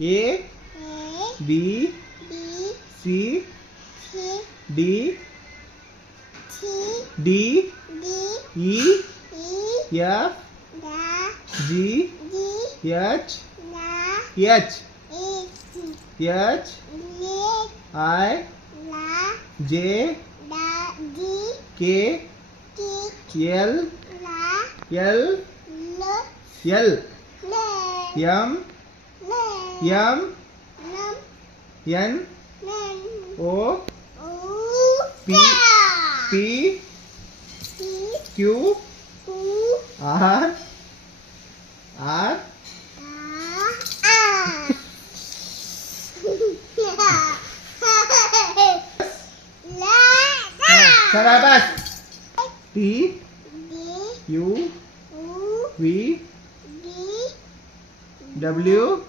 A B C D D E F G H H H I J K L L L M M N O P P Q R R Sarabas T U V W